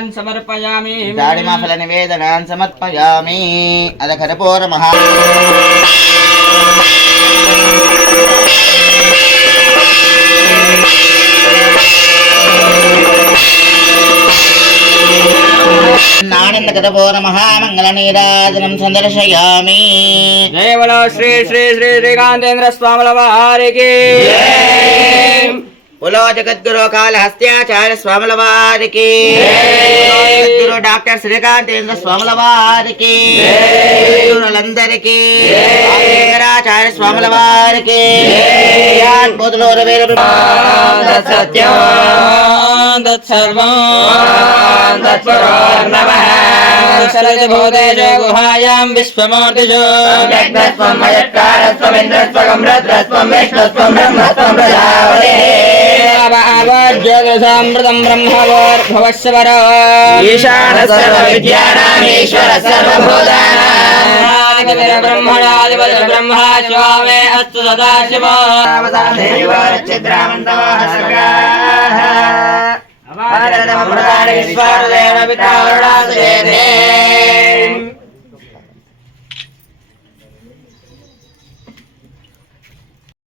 निवेदनान् समर्पयामि दाडिमाफल निवेदनान् समर्पयामि अथ कर्पूर महा नानन्दकर्पूर महामङ्गलनीराजनं सन्दर्शयामि। जय बोलो श्री श्री श्री श्रीकांतेन्द्र स्वामी वारी की जय। बोलो जगद्गुरु कालहस्त्याचार्य स्वामी वारी की जय। जगद्गुरु डॉक्टर श्रीकांतेन्द्र स्वामी वारी की जय। गुरुలందరికీ आचार्य स्वामी वारी की जय। बोधलोर वेद सत्यं तत्सर्वं तत्परोर्नमः शरदभूतेषु गुहायां विश्वमूर्तिषु यज्ञस्त्वं मयत्कारस्त्वं इन्द्रस्त्वं रुद्रस्त्वं विष्णुस्त्वं ब्रह्मस्त्वं प्रजापतिः ज्योतिषामृतं ब्रह्मवोर्भवस्वर ईशानः सर्वविद्यानाम् ईश्वरः सर्वभूतानां ब्रह्मणाधिपति ब्रह्मा स्वामे अस्तु सदाशिवो चिद्रामन्तवाः